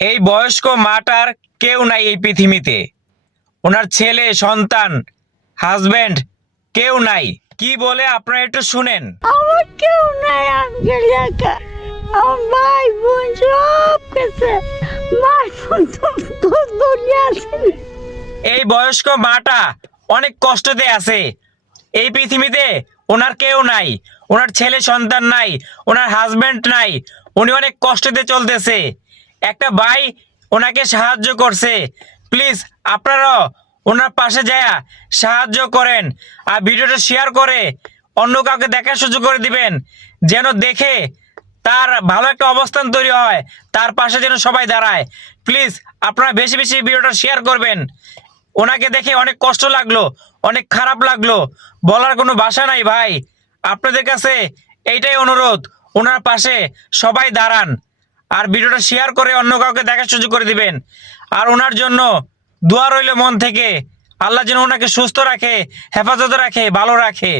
এই বয়স্ক মাটার কেউ নাই এই পৃথিবীতে। ওনার ছেলে সন্তান হাজবেন্ড কেউ নাই। কি বলে আপনারা একটু শুনেন। আমার কেউ নাই আঙ্কেল একা। আমার ভাই বোন সব গেছে। ভাই বোন তো দুনিয়া আছে। এই বয়স্ক মাটা অনেক কষ্টতে আছে। এই পৃথিবীতে ওনার কেউ নাই, ওনার ছেলে সন্তান নাই, ওনার হাজবেন্ড নাই। উনি অনেক কষ্টতে চলতেছে। একটা ভাই ওনাকে সাহায্য করছে। প্লিজ আপনারাও ওনার পাশে যায় সাহায্য করেন, আর ভিডিওটা শেয়ার করে অন্য কাউকে দেখার সুযোগ করে দিবেন, যেন দেখে তার ভালো একটা অবস্থান তৈরি হয়, তার পাশে যেন সবাই দাঁড়ায়। প্লিজ আপনারা বেশি বেশি ভিডিওটা শেয়ার করবেন। ওনাকে দেখে অনেক কষ্ট লাগলো, অনেক খারাপ লাগলো, বলার কোনো ভাষা নাই ভাই। আপনাদের কাছে এইটাই অনুরোধ, ওনার পাশে সবাই দাঁড়ান, আর ভিডিওটা শেয়ার করে অন্য কাউকে দেখার সুযোগ করে দিবেন। আর ওনার জন্য দোয়া রইল মন থেকে, আল্লাহ যেন ওনাকে সুস্থ রাখে, হেফাজতে রাখে, ভালো রাখে।